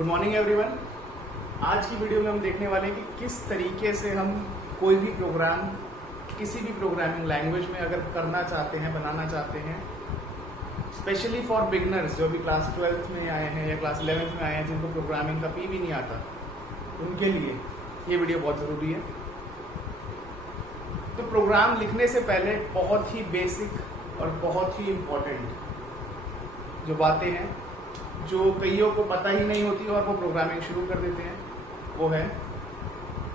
Good morning everyone. आज की video में हम देखने वाले हैं कि किस तरीके से हम कोई भी प्रोग्राम किसी भी प्रोग्रामिंग लैंग्वेज में अगर करना चाहते हैं, बनाना चाहते हैं, स्पेशली फॉर बिगनर्स जो भी क्लास 12th में आए हैं या क्लास 11th में आए हैं, जिनको प्रोग्रामिंग का पी भी नहीं आता, उनके लिए ये वीडियो बहुत ज़रूरी है। तो प्रोग्राम लिखने से पहले बहुत ही बेसिक और बहुत ही इम्पोर्टेंट जो बातें हैं, जो कईयों को पता ही नहीं होती और वो प्रोग्रामिंग शुरू कर देते हैं, वो है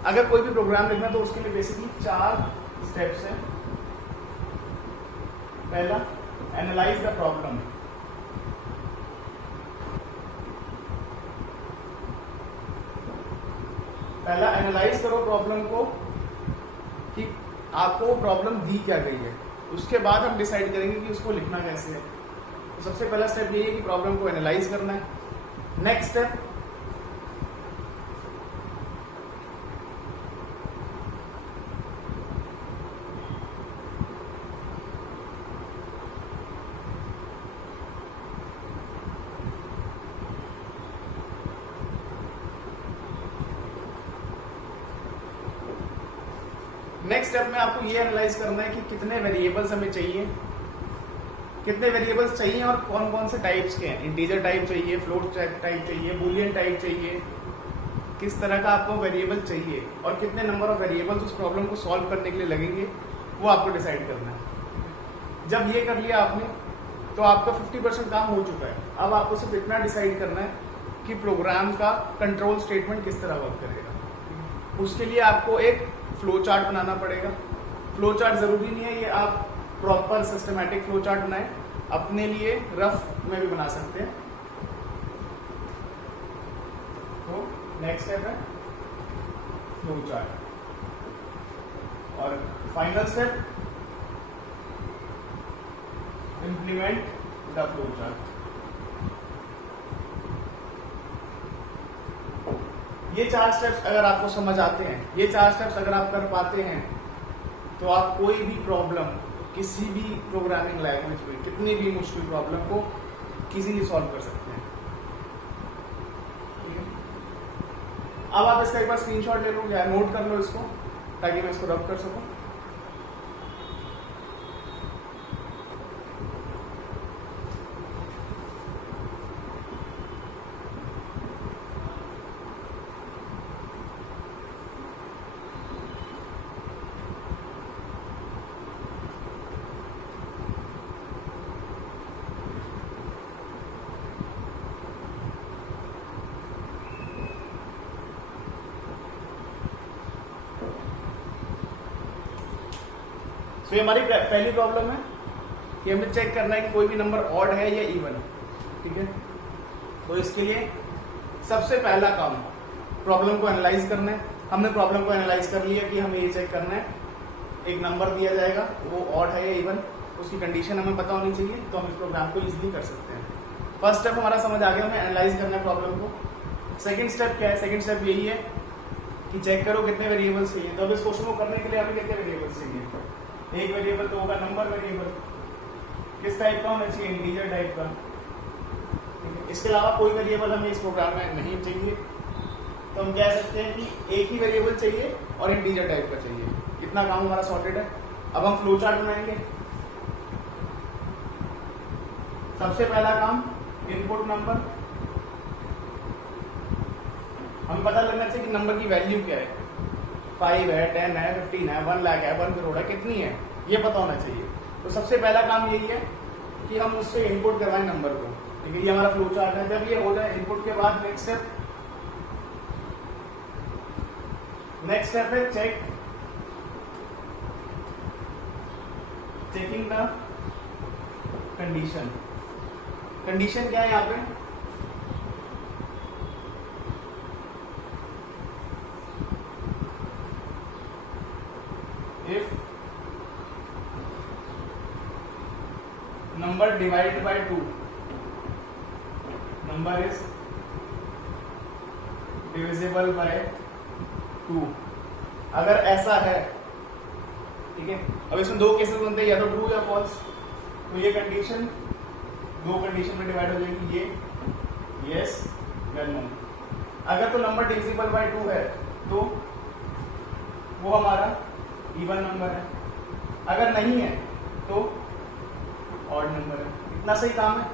अगर कोई भी प्रोग्राम लिखना तो उसके लिए बेसिकली 4 स्टेप्स हैं। पहला, एनालाइज द प्रॉब्लम। पहला, एनालाइज करो प्रॉब्लम को कि आपको वो प्रॉब्लम दी क्या गई है। उसके बाद हम डिसाइड करेंगे कि उसको लिखना कैसे है। तो सबसे पहला स्टेप ये है कि प्रॉब्लम को एनालाइज करना है। नेक्स्ट स्टेप, में आपको ये एनालाइज करना है कि कितने वेरिएबल्स हमें चाहिए, कितने वेरिएबल्स चाहिए और कौन कौन से टाइप्स के हैं। इंटीजर टाइप चाहिए, फ्लोट टाइप चाहिए, बूलियन टाइप चाहिए, किस तरह का आपको वेरिएबल चाहिए और कितने नंबर ऑफ वेरिएबल्स उस प्रॉब्लम को सॉल्व करने के लिए लगेंगे, वो आपको डिसाइड करना है। जब ये कर लिया आपने तो आपका 50% काम हो चुका है। अब आपको सिर्फ इतना डिसाइड करना है कि प्रोग्राम का कंट्रोल स्टेटमेंट किस तरह वर्क करेगा। उसके लिए आपको एक फ्लो चार्ट बनाना पड़ेगा। फ्लो चार्ट जरूरी नहीं है ये आप प्रॉपर सिस्टमैटिक फ्लो चार्ट बनाएं, अपने लिए रफ में भी बना सकते हैं। तो नेक्स्ट स्टेप है फ्लो चार्ट, और final step implement the flow chart. ये 4 स्टेप्स अगर आपको समझ आते हैं, ये 4 स्टेप्स अगर आप कर पाते हैं, तो आप कोई भी प्रॉब्लम किसी भी प्रोग्रामिंग लैंग्वेज में, कितनी भी मुश्किल प्रॉब्लम को इजीली सॉल्व कर सकते हैं। अब आप इसका एक बार स्क्रीनशॉट ले लो या नोट कर लो इसको, ताकि मैं इसको रब कर सकूं। तो ये हमारी पहली प्रॉब्लम है कि हमें चेक करना है कि कोई भी नंबर ऑड है या इवन, ठीक है। तो इसके लिए सबसे पहला काम प्रॉब्लम को एनालाइज करना है। हमने प्रॉब्लम को एनालाइज कर लिया कि हमें ये चेक करना है, एक नंबर दिया जाएगा, वो ऑड है या इवन, उसकी कंडीशन हमें पता होनी चाहिए, तो हम इस प्रोग्राम को इजीली कर सकते हैं। फर्स्ट स्टेप हमारा समझ आ गया, हमें एनालाइज करना है प्रॉब्लम को। सेकेंड स्टेप क्या है? सेकेंड स्टेप यही है कि चेक करो कितने वेरिएबल्स चाहिए। तो अब इस क्वेश्चन को करने के लिए हमें कितने वेरिएबल्स चाहिए? एक वेरिएबल तो होगा नंबर वेरिएबल। किस टाइप का होना चाहिए? इंटीजर टाइप का। इसके अलावा कोई वेरिएबल हमें इस प्रोग्राम में नहीं चाहिए, तो हम कह सकते हैं कि एक ही वेरिएबल चाहिए और इंटीजर टाइप का चाहिए। इतना काम हमारा सॉर्टेड है। अब हम फ्लो चार्ट बनाएंगे। सबसे पहला काम इनपुट नंबर। हमें पता लगना चाहिए कि नंबर की वैल्यू क्या है, 5 है, 10 है, 15 है, 1 लाख है, 1 करोड़ है, कितनी है, ये पता होना चाहिए। तो सबसे पहला काम यही है कि हम उससे इनपुट करवाएं नंबर को, ठीक है। ये हमारा फ्लो चार्ट है। जब ये हो जाए इनपुट के बाद नेक्स्ट स्टेप है चेकिंग द कंडीशन। कंडीशन क्या है यहाँ पे? if number divided by 2, number is divisible by 2, अगर ऐसा है, ठीक है। अब इसमें 2 केसेस बनते हैं, या तो ट्रू या फॉल्स। तो ये कंडीशन 2 कंडीशन में डिवाइड हो जाएगी, ये यस या नो। अगर तो नंबर डिविजिबल बाय 2 है तो वो हमारा इवन नंबर है, अगर नहीं है तो ऑड नंबर है। इतना सही काम है।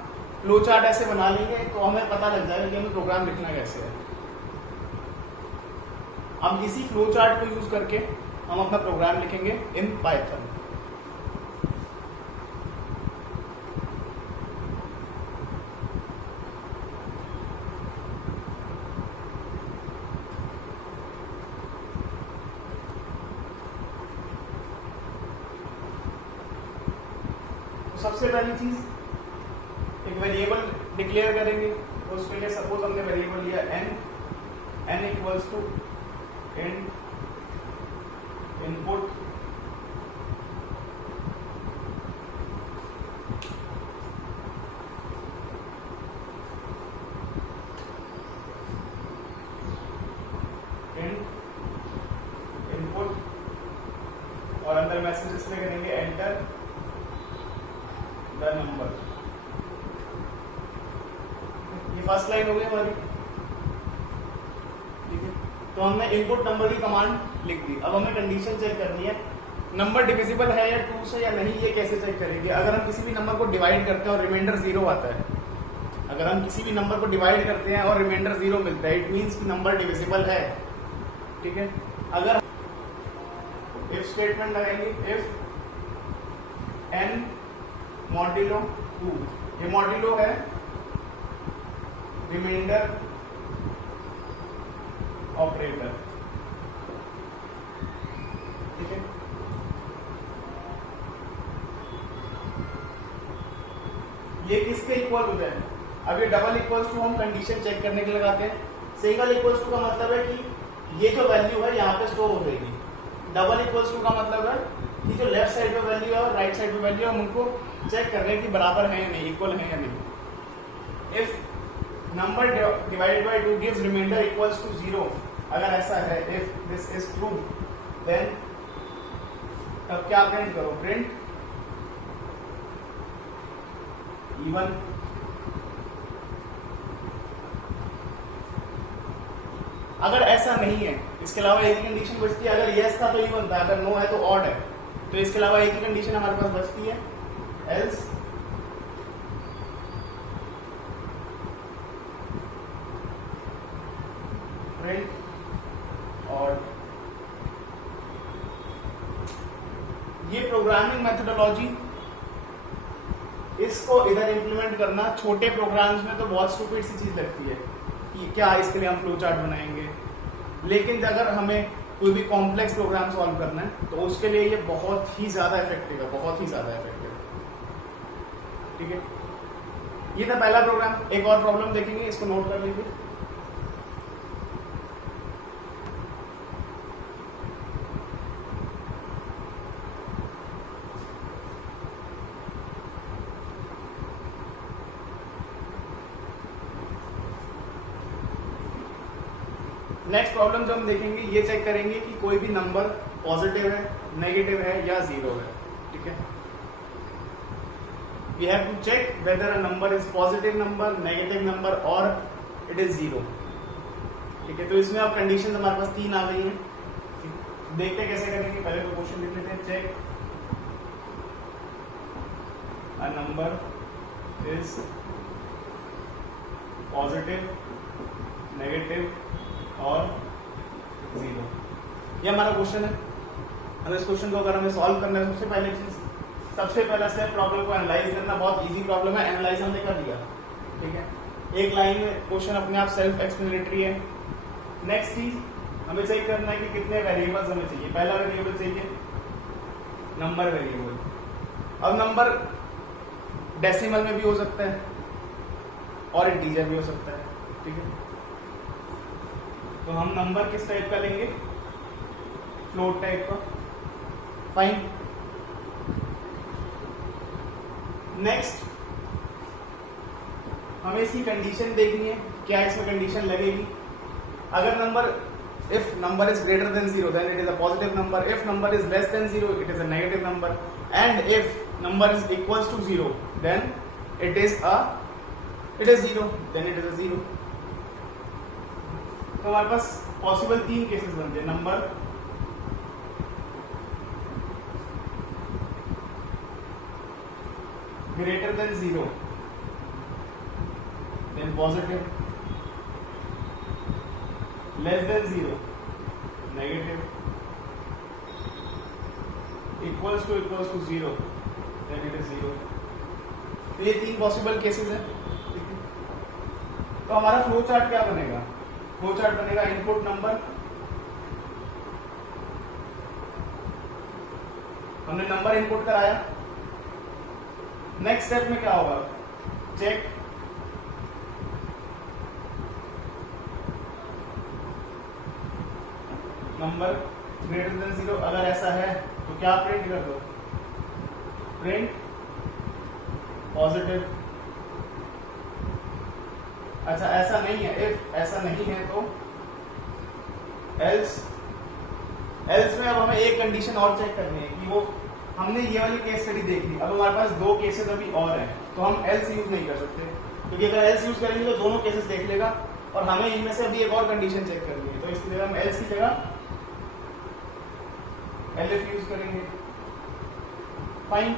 फ्लो चार्ट ऐसे बना लेंगे तो हमें पता लग जाएगा कि हमें प्रोग्राम लिखना कैसे है। अब इसी फ्लो चार्ट को यूज करके हम अपना प्रोग्राम लिखेंगे इन पाइथन। सबसे पहली चीज एक वेरिएबल डिक्लेयर करेंगे। उसके लिए सपोज हमने वेरिएबल लिया n equals to input input और अंदर मैसेज इसमें करेंगे एंटर द नंबर। ये फर्स्ट लाइन हो गई हमारी, ठीक है। तो हमने इनपुट नंबर की कमांड लिख दी। अब हमें कंडीशन चेक करनी है नंबर डिविजिबल है या 2 से या नहीं। ये कैसे चेक करेंगे? अगर हम किसी भी नंबर को डिवाइड करते हैं और रिमाइंडर 0 आता है, अगर हम किसी भी नंबर को डिवाइड करते हैं और रिमाइंडर 0 मिलता है, इट मींस कि नंबर डिविजिबल है, ठीक है। अगर इफ स्टेटमेंट लगाएंगे, इफ n मॉड्यूलो 2, ये मॉड्यूलो है रिमाइंडर ऑपरेटर, ठीक है। ये किसके इक्वल हो जाए? अब ये डबल इक्वल्स टू हम कंडीशन चेक करने के लिए लगाते हैं। सिंगल इक्वल्स टू का मतलब है कि ये जो वैल्यू है यहाँ पे स्टोर हो जाएगी। डबल इक्वल्स टू का मतलब है कि जो लेफ्ट साइड पे वैल्यू है और राइट साइड पे वैल्यू है, हम उनको चेक कर रहे हैं कि बराबर है या नहीं, इक्वल है या नहीं। If number divided by 2 gives remainder equals to 0, अगर ऐसा है, if this is true, then तब क्या प्रिंट करो? Print even. अगर ऐसा नहीं है, इसके अलावा एक ही कंडीशन बचती है। अगर यस था तो इवन था, अगर नो है तो ऑड है। तो इसके अलावा एक ही कंडीशन हमारे पास बचती है, एल्स प्रिंट ऑड। ये प्रोग्रामिंग मेथोडोलॉजी, इसको इधर इंप्लीमेंट करना छोटे प्रोग्राम्स में तो बहुत स्टूपिड सी चीज लगती है कि क्या इसके लिए हम फ्लो चार्ट बनाएंगे। लेकिन अगर हमें कोई भी कॉम्प्लेक्स प्रोग्राम सॉल्व करना है तो उसके लिए ये बहुत ही ज्यादा इफेक्टिव है, बहुत ही ज्यादा इफेक्टिव है, ठीक है। ये था पहला प्रोग्राम। एक और प्रॉब्लम देखेंगे, इसको नोट कर लीजिए। नेक्स्ट प्रॉब्लम जो हम देखेंगे, ये चेक करेंगे कि कोई भी नंबर पॉजिटिव है, नेगेटिव है या 0 है, ठीक है। We have to check whether a number is positive number, negative number और इट इज 0, ठीक है। तो इसमें अब कंडीशन हमारे पास 3 आ गई हैं। देखते कैसे करेंगे। पहले तो क्वेश्चन लिख लेते हैं, check a number is positive, negative और 0। ये हमारा क्वेश्चन है। अब इस क्वेश्चन को अगर हमें सॉल्व करना है, सबसे पहला स्टेप प्रॉब्लम को एनालाइज करना। बहुत इजी प्रॉब्लम है, एनालाइज हमने कर लिया, ठीक है। एक लाइन में क्वेश्चन अपने आप सेल्फ एक्सप्लेनेटरी है। नेक्स्ट चीज हमें चेक करना है कि कितने वेरिएबल्स हमें चाहिए। पहला वेरिएबल चाहिए नंबर वेरिएबल। अब नंबर डेसिमल में भी हो सकता है और इंटीजर भी हो सकता है, ठीक है। तो हम नंबर किस टाइप का लेंगे? फ्लोट टाइप का। फाइन। नेक्स्ट हमें इसकी कंडीशन देखनी है, क्या इसमें कंडीशन लगेगी। अगर number, if number is greater than 0 then it is a positive number, if number is less than 0 it is a negative number, and if number is equals to 0 then it is 0 then it is a 0। तो हमारे पास possible 3 cases बनते हैं। Number greater than 0, then positive, less than 0 negative, equals to 0 then it is 0। तो ये 3 possible cases हैं। तो हमारा फ्लो चार्ट क्या बनेगा? फ्लो चार्ट बनेगा इनपुट नंबर, हमने नंबर इनपुट कराया। नेक्स्ट स्टेप में क्या होगा? चेक नंबर ग्रेटर देन 0, अगर ऐसा है तो क्या प्रिंट कर दो? Print positive. अच्छा ऐसा नहीं है, इफ ऐसा नहीं है तो एल्स में अब हमें एक कंडीशन और चेक करनी है कि वो हमने ये वाली केस स्टडी देख ली, अब हमारे पास 2 केसेस अभी और हैं, तो हम एल्स यूज नहीं कर सकते, क्योंकि अगर एल्स यूज करेंगे तो दोनों केसेस देख लेगा और हमें इनमें से अभी एक और कंडीशन चेक करनी है। तो इसकी जगह हम एल्स की जगह एलएफ यूज करेंगे। Fine,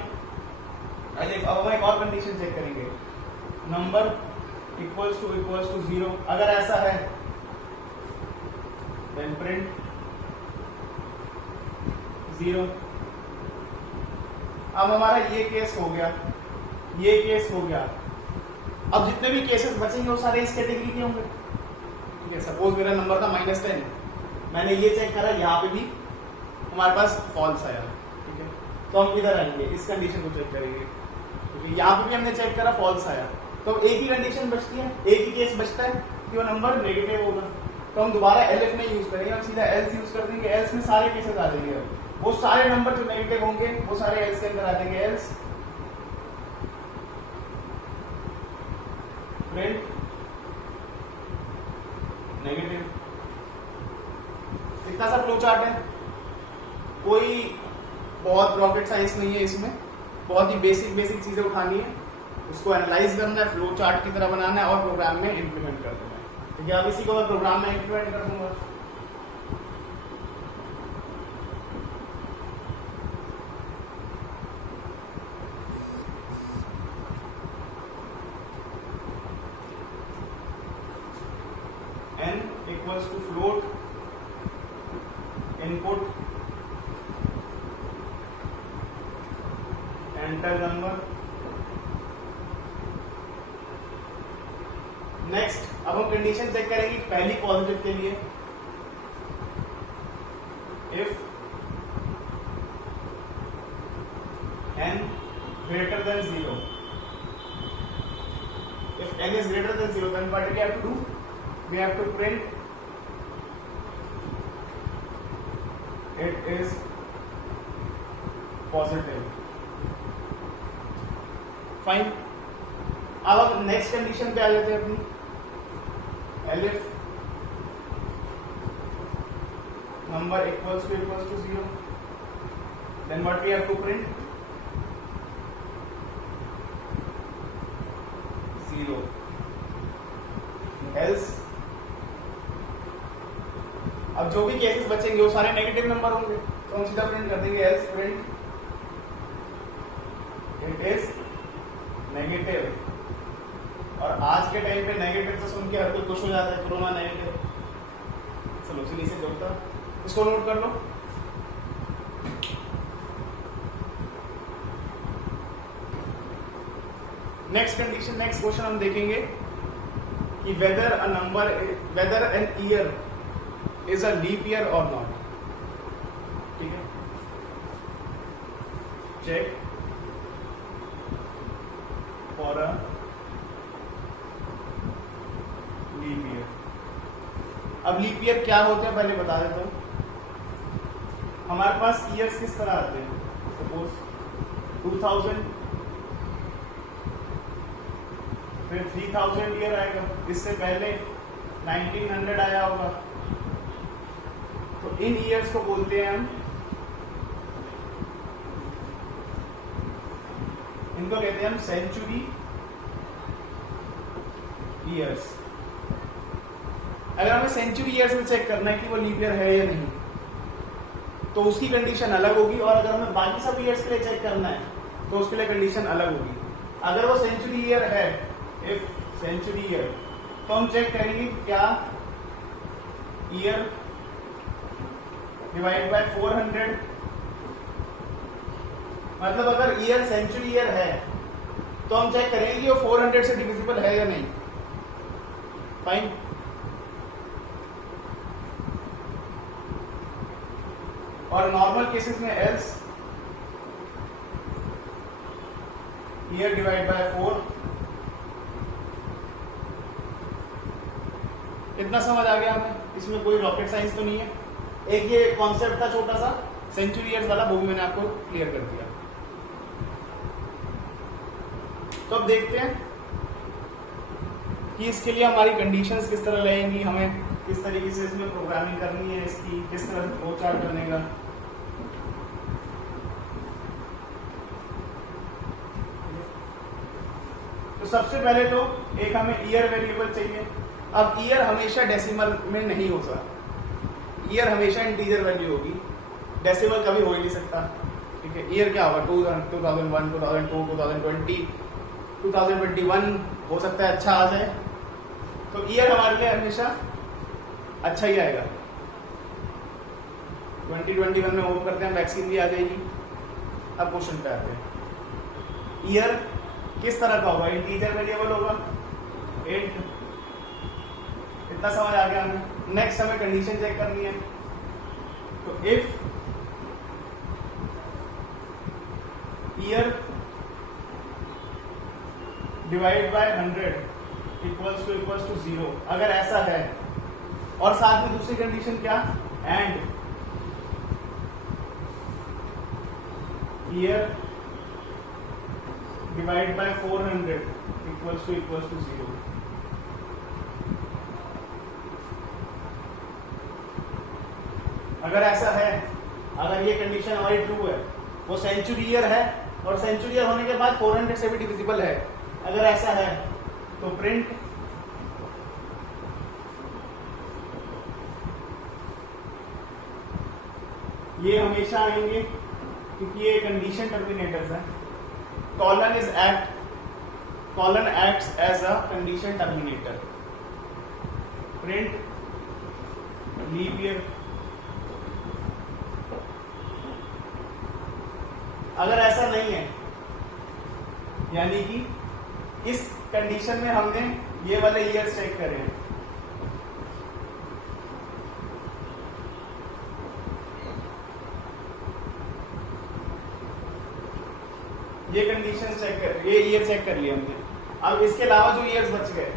LF. अब हम एक और कंडीशन चेक करेंगे, नंबर इक्वल्स टू 0, अगर ऐसा है देन प्रिंट 0। अब हमारा ये केस हो गया, ये केस हो गया। अब जितने भी केसेस बचेंगे वो सारे इस कैटेगरी के होंगे। ठीक है, सपोज मेरा नंबर था -10, मैंने ये चेक करा, यहाँ पे भी हमारे पास फॉल्स आया। ठीक है, तो हम इधर आएंगे, इस कंडीशन को चेक करेंगे, क्योंकि यहाँ पे भी हमने चेक करा फॉल्स आया, तो एक ही कंडीशन बचती है, एक ही केस बचता है कि वो नंबर नेगेटिव होगा। तो हम दोबारा एलएफ नहीं यूज करेंगे, हम सीधा एल्स यूज कर देंगे। एल्स में सारे केसेस आ जाएंगे, वो सारे नंबर जो नेगेटिव होंगे वो सारे एल्स के अंदर आ जाएंगे। Else print negative. इतना सा फ्लो चार्ट है, कोई बहुत रॉकेट साइंस नहीं है इसमें, बहुत ही बेसिक चीजें उठानी है, उसको एनालाइज करना है, फ्लो चार्ट की तरह बनाना है और प्रोग्राम में इंप्लीमेंट कर देना है। ठीक है, अब इसी को मैं प्रोग्राम में इंप्लीमेंट कर दूंगा। n equals to float input enter number. Next अब हम कंडीशन चेक करेंगे पहली पॉजिटिव के लिए, if n greater than 0, if n is greater than 0, then what we have to do? We have to print it is positive. Fine, अब हम next condition पे आ जाते हैं अपनी, elif number equals to 0, then what we have to print 0, else. अब जो भी केसेस बचेंगे वो सारे नेगेटिव नंबर होंगे, तो हम सीधा प्रिंट कर देंगे else print it is negative. और आज के टाइम पे नेगेटिव से सुन के हर कोई खुश हो जाता है, कोरोना नेगेटिव। चलो इसी से जोड़ता, इसको नोट कर लो। नेक्स्ट कंडीशन, नेक्स्ट क्वेश्चन हम देखेंगे कि whether an year is a leap year और नॉट। ठीक है, check for a leap year. अब लीप ईयर क्या होते हैं पहले बता देता हूं। हमारे पास ईयर्स किस तरह आते हैं, सपोज 2000, फिर 3000 ईयर आएगा, इससे पहले 1900 आया होगा, तो इन ईयर्स को बोलते हैं हम, इनको कहते हैं हम सेंचुरी ईयर्स। अगर हमें सेंचुरी ईयर्स में चेक करना है कि वो लीप ईयर है या नहीं, तो उसकी कंडीशन अलग होगी, और अगर हमें बाकी सब ईयर्स के लिए चेक करना है तो उसके लिए कंडीशन अलग होगी। अगर वो सेंचुरी ईयर है, इफ सेंचुरी ईयर, तो हम चेक करेंगे क्या ईयर डिवाइड बाय 400, मतलब अगर ईयर सेंचुरी ईयर है तो हम चेक करेंगे कि वो 400 से डिविजिबल है या नहीं। फाइन। और नॉर्मल केसेस में एल्स ईयर डिवाइड बाय 4। इतना समझ आ गया हमें, इसमें कोई रॉकेट साइंस तो नहीं है। एक ये कॉन्सेप्ट था छोटा सा सेंचुरी ईयर्स वाला, वो भी मैंने आपको क्लियर कर दिया। तो अब देखते हैं कि इसके लिए हमारी कंडीशंस किस तरह रहेंगी, हमें किस तरीके से इसमें प्रोग्रामिंग करनी है, इसकी किस तरह से फ्लो चार्ट बनेगा। तो सबसे पहले तो एक हमें ईयर वेरिएबल चाहिए। अब ईयर हमेशा डेसिमल में नहीं हो सकता, ईयर हमेशा इंटीजर वैल्यू होगी, डेसिमल कभी हो ही नहीं सकता। ठीक है, ईयर क्या होगा 2001, 2002, 2020, 2021 हो सकता है अच्छा आ जाए, तो ईयर हमारे लिए हमेशा अच्छा ही आएगा। 2021 में होप करते हैं वैक्सीन भी आ जाएगी। अब क्वेश्चन पे आते हैं, ईयर किस तरह का होगा, इंटीजर वेरिएबल होगा 8। इतना समझ आ गया हमें। नेक्स्ट हमें कंडीशन चेक करनी है, तो if year divide by 100 equals to 0, अगर ऐसा है, और साथ में दूसरी कंडीशन क्या, and year divide by 400 equals to 0। अगर ऐसा है, अगर ये कंडीशन हमारी ट्रू है, वो सेंचुरी ईयर है और सेंचुरी ईयर होने के बाद 400 से भी डिविजिबल है, अगर ऐसा है तो प्रिंट ये हमेशा आएंगे क्योंकि ये कंडीशन टर्मिनेटर्स है। Colon acts as a condition terminator. Print leap year. अगर ऐसा नहीं है, यानी कि इस कंडीशन में हमने ये वाले ईयर्स चेक करे हैं, ये कंडीशन चेक कर, ये ईयर चेक कर लिया हमने। अब इसके अलावा जो ईयर्स बच गए,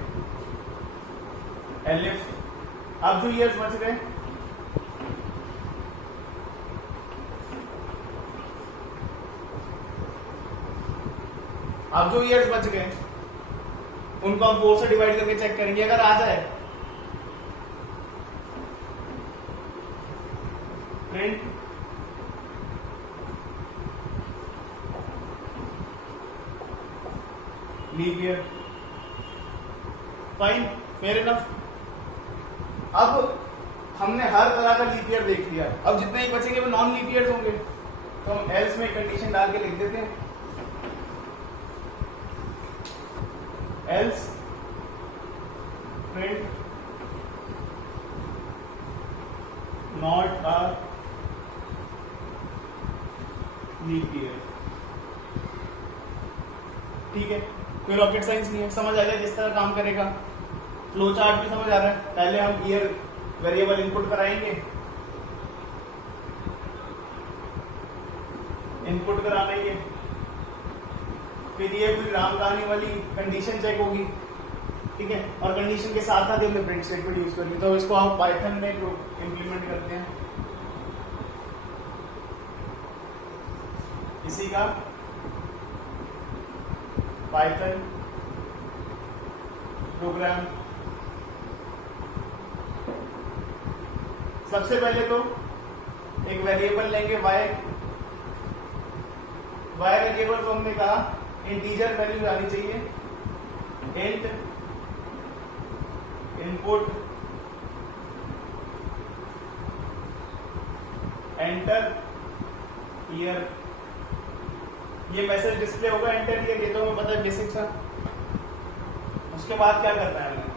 एलिफ, अब जो ईयर्स बच गए उनको हम 4 से डिवाइड करके चेक करेंगे। अगर आ जाए print leap year. Fine, fair enough. अब हमने हर तरह का लीप ईयर देख लिया, अब जितने ही बचेंगे वो नॉन लीप ईयर्स होंगे, तो हम एल्स में कंडीशन डाल के लिख देते हैं, else print not a leap year. ठीक है, कोई रॉकेट साइंस नहीं है, समझ आ गया किस तरह काम करेगा। फ्लो चार्ट भी समझ आ रहा है। पहले हम ईयर वेरिएबल इनपुट कराएंगे, इनपुट कराना ही है, फिर ये कोई राम कहानी वाली कंडीशन चेक होगी। ठीक है, और कंडीशन के साथ साथ हमने प्रिंट स्टेटमेंट यूज करनी, तो इसको हम पाइथन में इंप्लीमेंट करते हैं। इसी का पाइथन प्रोग्राम। सबसे पहले तो एक वेरिएबल लेंगे y वेरिएबल को हमने कहा इंटीजर वैल्यू आनी चाहिए। इंट इनपुट एंटर ईयर, ये मैसेज डिस्प्ले होगा एंटर ईयर, ये तो हमें पता है बेसिक सा। उसके बाद क्या करना है हमें,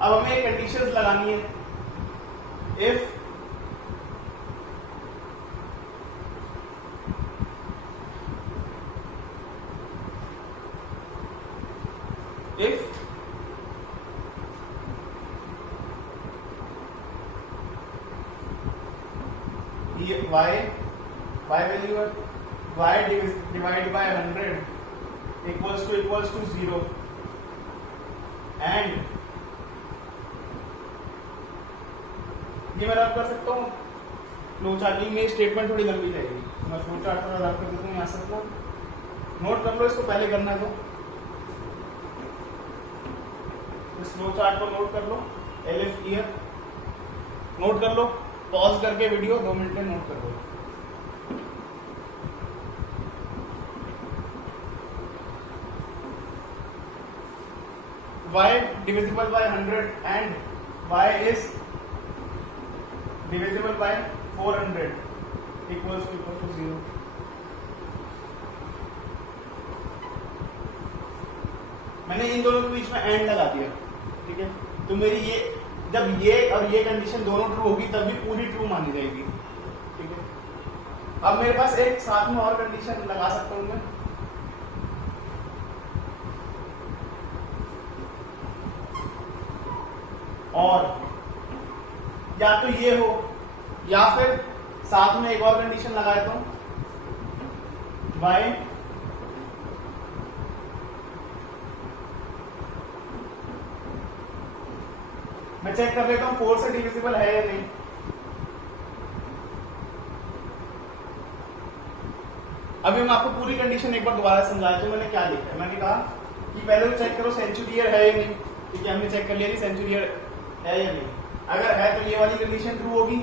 अब हमें एक कंडीशंस लगानी है। If y value y divided by 100 equals to 0 and ये मैं रब कर सकता हूँ फ्लो चार्ट में। स्टेटमेंट थोड़ी लंबी जाएगी, मैं फ्लो चार्ट थोड़ा रब कर देता हूँ यहाँ सकता। नोट कर लो इसको, पहले करना है तो इस फ्लो चार्ट को नोट कर लो। एलिफ ईयर नोट कर लो, पॉज करके वीडियो 2 मिनट में नोट कर लो। y divisible by 100 and y is divisible by 400 equals to 0। मैंने इन दोनों के बीच में एंड लगा दिया, ठीक है। तो मेरी ये, जब ये और ये कंडीशन दोनों ट्रू होगी तब भी पूरी ट्रू मानी जाएगी, ठीक है। अब मेरे पास एक साथ में और कंडीशन लगा सकता हूं मैं, और या तो ये हो या फिर साथ में एक और कंडीशन लगा देता हूं, y मैं चेक कर लेता हूं 4 से डिविजिबल है या नहीं। अभी मैं आपको पूरी कंडीशन एक बार दोबारा समझाया। तो मैंने क्या लिखा है, मैंने कहा कि पहले तो चेक करो सेंचुरी ईयर है या नहीं, ठीक है। हमने चेक कर लिया कि सेंचुरी ईयर है या नहीं। अगर है तो ये वाली कंडीशन ट्रू होगी,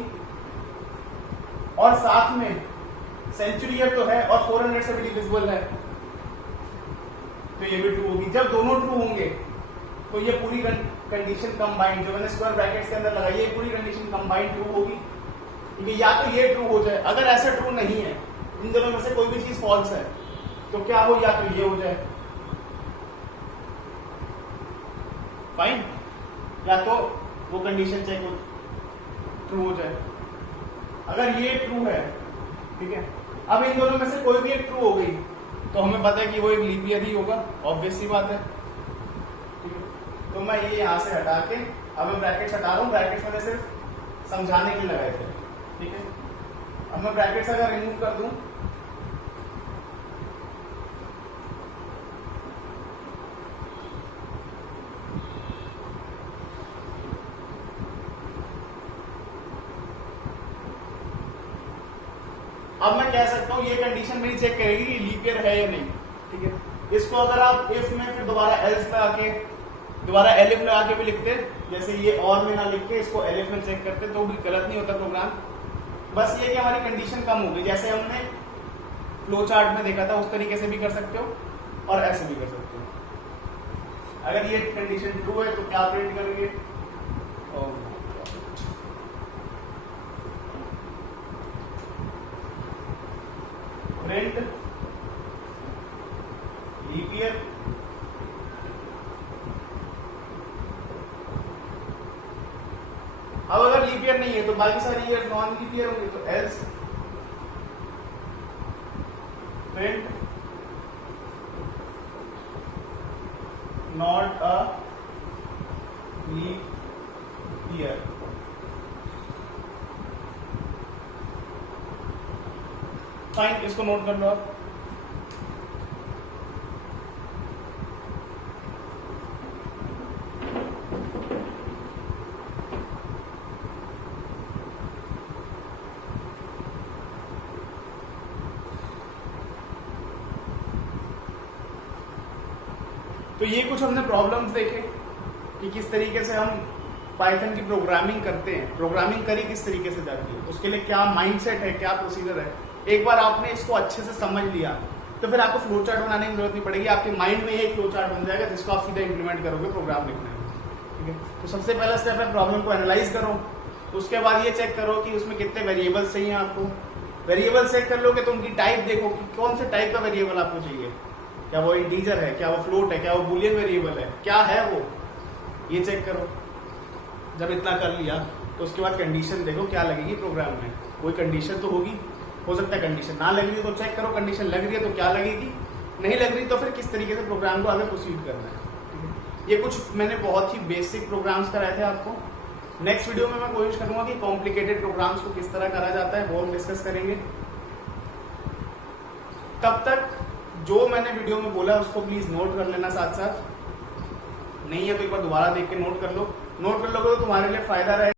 और साथ में सेंचुरी ईयर तो है और 400 से भी डिविजिबल है तो ये भी ट्रू होगी। जब दोनों ट्रू होंगे तो ये पूरी कंडीशन कंबाइंड, जो मैंने स्क्वायर ब्रैकेट्स के अंदर लगाई, ये पूरी कंडीशन कंबाइंड ट्रू होगी, ठीक है। या तो ये ट्रू हो जाए, अगर ऐसा ट्रू नहीं है, इन दोनों में से कोई भी चीज फॉल्स है, तो क्या हो, या तो ये हो जाए फाइन, या तो वो कंडीशन चेक हो ट्रू हो जाए। अगर ये ट्रू है, ठीक है। अब इन दोनों में से कोई भी एक ट्रू हो गई तो हमें पता है कि वो एक लीप ईयर ही होगा, ऑब्वियस सी बात है, ठीक है। तो मैं ये यहां से हटा के, अब मैं ब्रैकेट्स हटा रहा हूं, ब्रैकेट्स मैंने सिर्फ समझाने के लिए लगाए थे, ठीक है। अब मैं ब्रैकेट्स अगर रिमूव कर दूं, अब मैं कह सकता हूं ये कंडीशन मेरी चेक करेगी कि लीप ईयर है या नहीं, ठीक है। इसको अगर आप इफ में फिर दोबारा एल्स लगा के, दोबारा एलिफ लगा के भी लिखते, जैसे ये और में ना लिख के इसको एलिफ में चेक करते, तो भी गलत नहीं होता प्रोग्राम। बस ये कि हमारी कंडीशन कम हो गई, जैसे हमने फ्लो चार्ट में देखा था उस तरीके से भी कर सकते हो और ऐसे भी कर सकते हो। अगर ये कंडीशन ट्रू है तो क्या प्रिंट करेंगे, प्रिंट लीप ईयर, अब अगर लीप ईयर नहीं है तो बाकी सारी ईयर नॉन लीप ईयर होंगे, तो else print not a leap year. Fine, इसको नोट कर लो आप। तो ये कुछ हमने प्रॉब्लम्स देखे कि किस तरीके से हम पाइथन की प्रोग्रामिंग करते हैं, प्रोग्रामिंग करी किस तरीके से जाती है, उसके लिए क्या माइंडसेट है, क्या प्रोसीजर है। एक बार आपने इसको अच्छे से समझ लिया तो फिर आपको फ्लो चार्ट बनाने की जरूरत नहीं पड़ेगी, आपके माइंड में एक फ्लो चार्ट बन जाएगा जिसको आप सीधा इंप्लीमेंट करोगे प्रोग्राम लिखने में, ठीक है। तो सबसे पहला स्टेप है प्रॉब्लम को एनालाइज करो, तो उसके बाद ये चेक करो कि उसमें कितने वेरिएबल्स चाहिए आपको। वेरिएबल चेक कर लोगे तो उनकी टाइप देखो कि कौन से टाइप का वेरिएबल आपको चाहिए, क्या वो इंटीजर है, क्या वो फ्लोट है, क्या वो बूलियन वेरिएबल है, क्या है वो, ये चेक करो। जब इतना कर लिया तो उसके बाद कंडीशन देखो क्या लगेगी प्रोग्राम में, कोई कंडीशन तो होगी, हो सकता है कंडीशन ना लग रही तो चेक करो कंडीशन लग रही है तो क्या लगेगी, नहीं लग रही तो फिर किस तरीके से प्रोग्राम को आगे प्रोसीड करना है। ठीक है, ये कुछ मैंने बहुत ही बेसिक प्रोग्राम्स कराए थे आपको। नेक्स्ट वीडियो में मैं कोशिश करूंगा कि कॉम्प्लिकेटेड प्रोग्राम्स को किस तरह करा जाता है वो हम डिस्कस करेंगे। तब तक जो मैंने वीडियो में बोला उसको प्लीज नोट कर लेना साथ साथ, नहीं है तो एक बार दोबारा देख के नोट कर लो। नोट कर लोगे तो तुम्हारे लिए फायदा रहेगा।